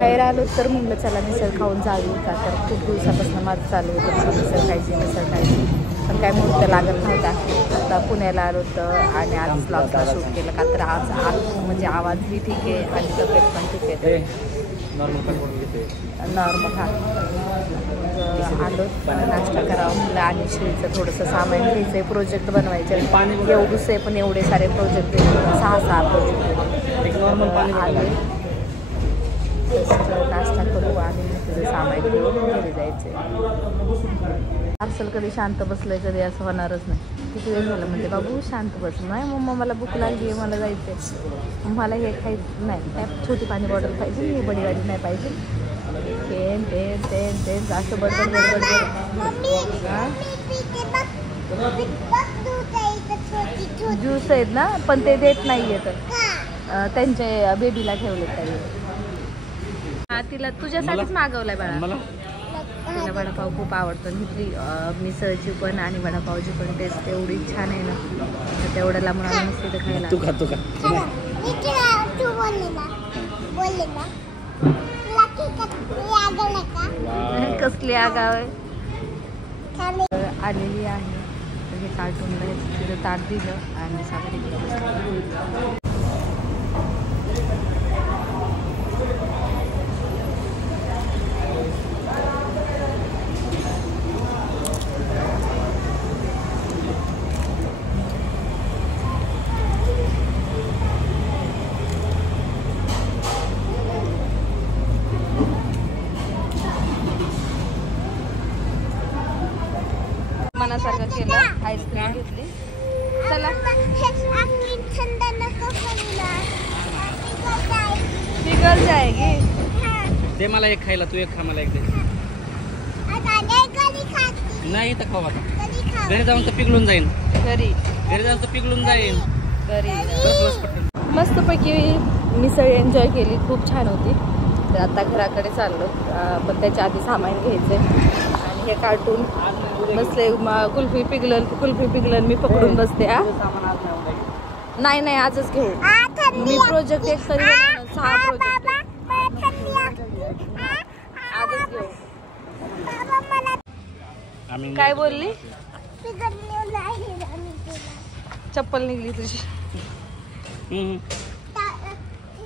बाहेर आलो तर म्हणलं चला मिसळ खाऊन जावी का, तर खूप दिवसापासून माझं चालू होतं मिसळ खायची. पण काय मुहूर्त लागत नव्हता. आता पुण्याला आलो तर आणि आज ब्लॉगला शूट केलं का, तर आज म्हणजे आवाज बी ठीक आहे आणि तब्येत पण ठीक आहे. नॉर्मल हा आलो नाश्ता करावं म्हणलं आणि श्रीचं थोडंसं सामान घ्यायचं आहे. प्रोजेक्ट बनवायचे एवढंच आहे, पण एवढे सारे प्रोजेक्ट 6 प्रोजेक्ट आले. नाश्ता करू आणि तुझं सामान घेऊन घरी जायचे. पार्सल कधी शांत बसलंय कधी असं होणारच नाही. किती वेळ झालं म्हणजे बाबू शांत बस. नाही मम्मा मला भूक लागली आहे, मला जायचं, मला हे खायचं नाही, काय छोटी पाणी बॉटल पाहिजे, हे बडी गाडी नाही पाहिजे, ते असं बडबड. ज्यूस आहेत ना, पण ते देत नाही आहेत, त्यांच्या बेबीला ठेवले काही. हा तिला तुझ्यासाठीच मागवलाय बाळा. तिला वडापाव खूप आवडतो. इथली मिसळची पण आणि वडापावची पण टेस्ट एवढी छान आहे ना, तर तेवढं लांबून मस्त इथं खायला. कसली आगाव आहे आलेली आहे. हे कार्टूनला तिथं ताट दिलं आणि साखर. मनासारखं केलं, आईस्क्रीम घेतली. चला पिघल जाएगी. दे मला एक खायला, तू एक खा, मला एक दे. नाही तर खाऊ आता, घरी जाऊन तर पिघलून जाईन. घरी जाऊन तर पिघलून जाईन. मस्तपैकी मिसळ एन्जॉय केली, खूप छान होती. तर आता घराकडे चाललो, पण त्याच्या आधी सामान घ्यायचंय. आणि हे कार्टून बसले, कुल्फी पिघलन मी पकडून बसते. नाही आजच घेऊ मी प्रोजेक्ट. एक तरी 6 प्रोजेक्ट आजच घेऊ. काय बोलली? चप्पल निघली तुझी.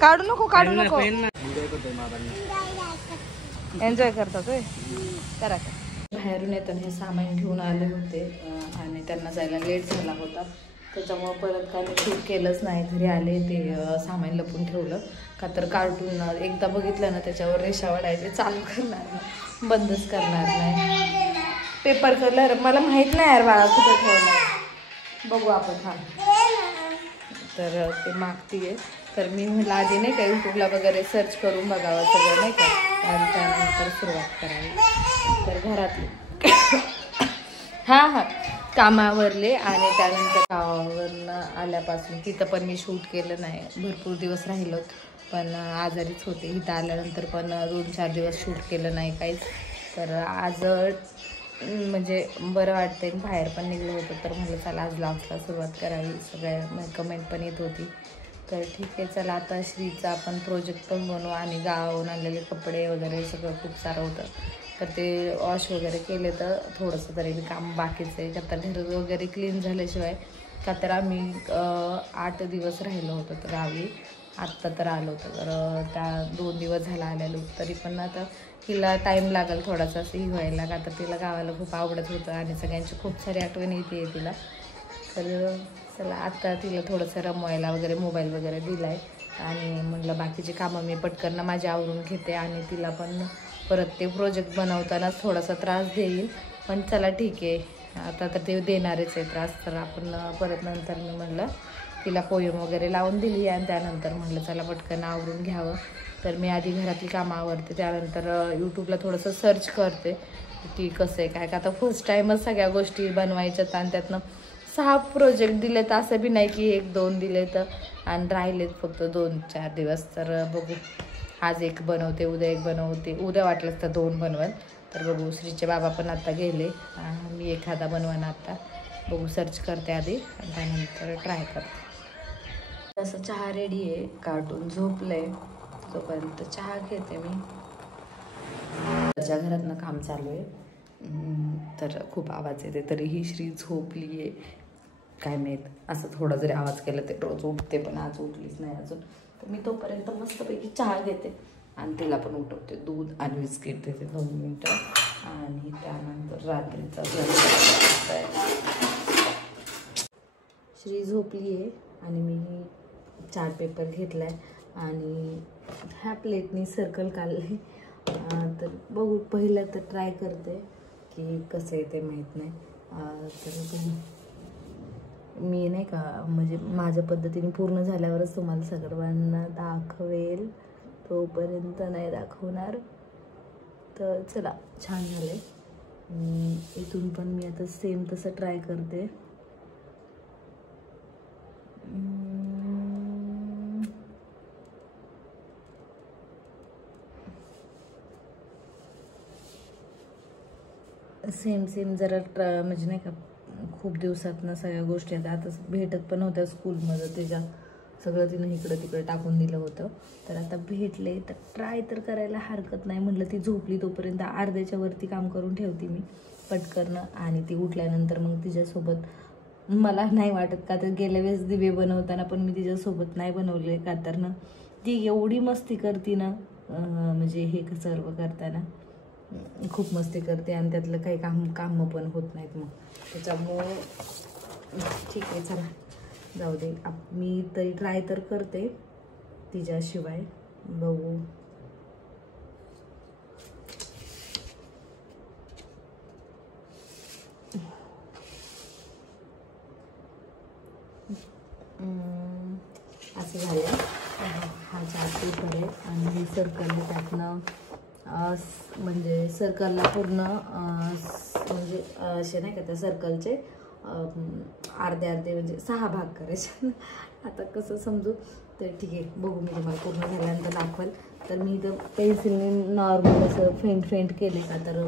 काढू नको. एन्जॉय करतात करा. बाहेरून येताना हे सामान घेऊन आले होते आणि त्यांना जायला लेट झाला होता, त्याच्यामुळं परत काय मी शूट केलंच नाही. घरी आले ते सामान लपून ठेवलं का, तर कार्टून एकदा बघितलं ना त्याच्यावर रेषा वाढायचे चालू करणार नाही, बंदच करणार नाही. पेपर कलर मला माहीत नाही यार बाळा कुठं ठेवलं, बघू आपण. हा तर ते मागतीये, तर मी म्हटलं आधी नाही का यूट्यूबला वगैरे सर्च करून बघावं सगळं नाही का, आणि त्यानंतर सुरुवात करावी. तर घरातले हां कामावरले आणि त्यानंतर गावावरनं आल्यापासून तिथं पण मी शूट केलं नाही. भरपूर दिवस राहिलो, पण आजारीच होते. इथं आल्यानंतर पण 2-4 दिवस शूट केलं नाही काहीच. तर आज म्हणजे बरं वाटतंय. बाहेर पण निघलं होतं, तर म्हटलं चला आज ब्लॉग्सला सुरुवात करावी. सगळ्या कमेंट पण येत होती. तर ठीक आहे चला, आता श्रीचा आपण प्रोजेक्ट पण बनवू आणि गावाहून आणलेले कपडे वगैरे सगळं खूप सारं होतं, तर ते वॉश वगैरे केले. तर थोडंसं तरी काम बाकीचं आहे का, तर घर वगैरे क्लीन झाल्याशिवाय का, तर आम्ही 8 दिवस राहिलो होतो तर गावी. आत्ता तर आलो होतं, तर त्या 2 दिवस झाला आलेलो, तरी पण आता तिला टाईम लागेल थोडासा असं व्हायला का, तर तिला गावाला खूप आवडत होतं आणि सगळ्यांची खूप सारी आठवण येते तिला. तर चला आता तिला थोडंसं रमवायला वगैरे मोबाईल वगैरे दिला आहे आणि म्हटलं बाकीची कामं मी पटकन माझी आवरून घेते आणि तिला पण परत ते प्रोजेक्ट बनवतानाच थोडासा त्रास देईल. पण चला ठीक आहे, आता तर ते देणारच आहे त्रास. तर आपण परत नंतर मी म्हटलं तिला पोयम वगैरे लावून दिली आणि त्यानंतर म्हटलं चला पटकन आवरून घ्यावं. तर मी आधी घरातली कामं आवरते, त्यानंतर यूट्यूबला थोडंसं सर्च करते की कसं आहे काय का. आता फर्स्ट टाईमच सगळ्या गोष्टी बनवायच्यात आणि त्यातनं 6 प्रोजेक्ट दिले, तर असं बी नाही की 1-2 दिले तर, आणि राहिलेत फक्त 2-4 दिवस. तर बघू, आज एक बनवते, उद्या एक बनवते, उद्या वाटलंच तर 2 बनवल. तर बघू, श्रीचे बाबा पण आता गेले, मी एखादा बनवणं आता बघू, सर्च करते आधी आणि त्यानंतर ट्राय करते. तसं चहा रेडी आहे, कार्टून झोपलं आहे, तोपर्यंत चहा घेते मी. त्याच्या घरातनं काम चालू आहे तर खूप आवाज येते. तरीही श्री झोपली आहे काय माहीत. असं थोडा जरी आवाज केला ते रोज उठते, पण आज उठलीच नाही अजून. तर मी तोपर्यंत मस्तपैकी चहा घेते आणि तिला पण उठवते. दूध आणि बिस्किट देते 2 मिनटं आणि त्यानंतर रात्रीचा श्री झोपली आहे आणि मी चार्ट पेपर घेतला आहे आणि ह्या प्लेटनी सर्कल काढले. तर बघू, पहिलं तर ट्राय करते की कसं आहे ते माहीत नाही. तर मी नाही का म्हणजे माझ्या पद्धतीने पूर्ण झाल्यावरच तुम्हाला सर्वांना दाखवेल, तोपर्यंत नाही दाखवणार. तर चला, छान झालं. इथून पण मी आता सेम तसं ट्राय करते. सेम जरा म्हणजे नाही का खूप दिवसातनं सगळ्या गोष्टी आता भेटत पण होत्या स्कूलमध्ये. त्याच्या सगळं तिनं इकडं तिकडं टाकून दिलं होतं. तर आता भेटले तर ट्राय तर करायला हरकत नाही. म्हटलं ती झोपली तोपर्यंत अर्ध्याच्या वरती काम करून ठेवते मी पटकरनं. आणि ती उठल्यानंतर मग तिच्यासोबत मला नाही वाटत का तर गेल्या वेळेस दिवे बनवताना पण मी तिच्यासोबत नाही बनवले का तर ना ती एवढी मस्ती करते ना, म्हणजे हे सर्व करताना खूप मस्ती करते आणि त्यातलं काही कामं पण होत नाहीत. मग त्याच्यामुळे ठीक आहे, चला जाऊ दे. मी तरी ट्राय तर करते तिच्याशिवाय, बघू. असं झालं. हा चार्ट पेपर आहे आणि हे सर्कल त्यातनं म्हणजे सर्कलला पूर्ण म्हणजे असे नाही का त्या सर्कलचे अर्धे म्हणजे 6 भाग करायचे. आता कसं समजू तर ठीक आहे, बघू. मी तुम्हाला पूर्ण झाल्यानंतर दाखवाल. तर मी इथं पेन्सिलने नॉर्मल असं फेंट केले का तर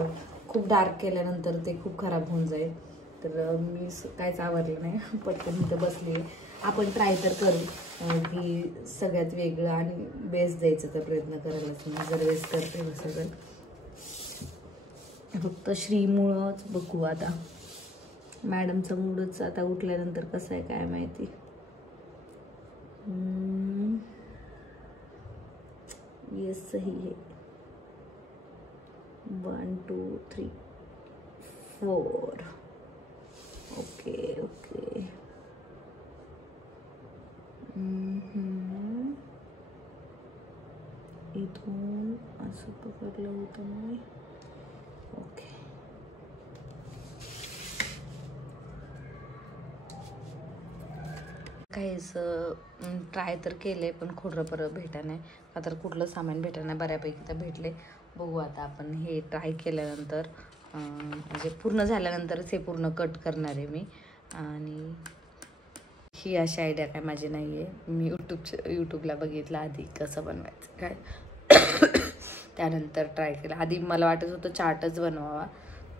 खूप डार्क केल्यानंतर ते खूप खराब होऊन जाईल. तर मी काहीच आवडलं नाही, पटकन इथं बसली. आपण ट्राय तर करू की सगळ्यात वेगळं आणि बेस्ट द्यायचं तर प्रयत्न करायलाच. मी जर बेस्ट करते सगळं फक्त श्रीमुळंच बघू. आता मॅडमचा मूडच आता उठल्यानंतर कसं आहे काय माहिती. येस, सही आहे. 1 2 3 4. ओके. इथून असं पकडलं होतं मी. ओके. काहीच ट्राय तर केले पण खोडरं भेटा नाही. का तर कुठलं सामान भेटा नाही. बऱ्यापैकी तर भेटले. बघू आता आपण हे ट्राय केल्यानंतर म्हणजे पूर्ण झाल्यानंतरच हे पूर्ण कट करणार आहे मी. आणि ही अशी आयडिया काय माझी नाही आहे. मी यूट्यूबला बघितलं आधी कसं बनवायचं काय, त्यानंतर ट्राय केलं. आधी मला वाटत होतं चार्टच बनवावा,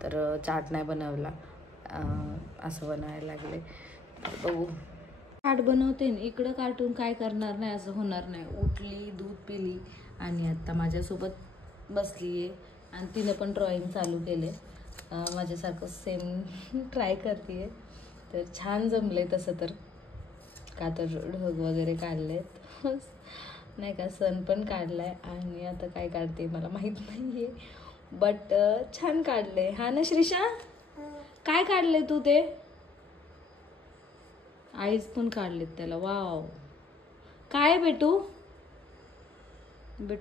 तर चार्ट नाही बनवला, असं बनवायला लागले. बघू. चार्ट बनवते ना, इकडं कार्टून काय करणार नाही असं होणार नाही. उठली, दूध पिली आणि आता माझ्यासोबत बसली आहे आणि तिनं पण ड्रॉइंग चालू केले. माझ्यासारखं सेम ट्राय करते आहे. तर छान जमले तसं तर, का तर ढग वगैरे काढलेत नाही का, सण पण काढलाय आणि आता काय काढते मला माहीत नाही आहे, बट छान काढले. हा ना श्रीषा, काय काढले तू? ते आईज पण काढलेत त्याला. वाव, काय बेटू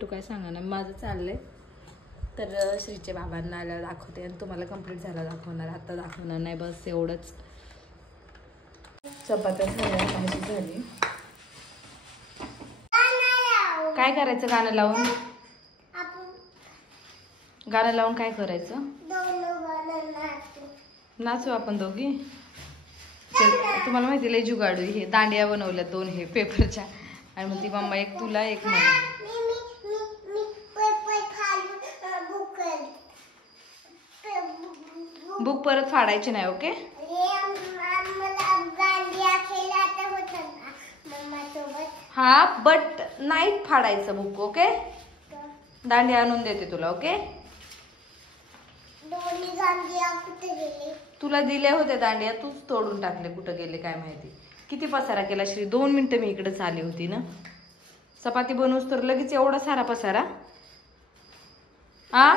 काय सांगा ना. माझं चाललंय तर श्रीच्या बाबांना आल्यावर दाखवते आणि तुम्हाला कंप्लीट झाला दाखवणार. आता दाखवणार नाही, बस एवढंच. चपात्या झाल्या, भाजी झाली. काय करायचं गाणं लावून? गाणं लावून काय करायचं? नाचू आपण दोघी. तुम्हाला माहिती लय जुगाडू. हे दांडिया बनवल्या 2 हे पेपरच्या आणि मग ती मम्मा एक तुला एक मला. बुक परत फाडायची नाही. ओके. हा बट नाईट फाडायचं बुक. ओके, दांडी आणून देते तुला. ओके, तुला दिले होते दांडिया, तूच तोडून टाकले. कुठं गेले काय माहिती. किती पसारा केला श्री. 2 मिनिटं मी इकडेच आली होती ना. चपाती बनवूस तर लगेच एवढा सारा पसारा. हा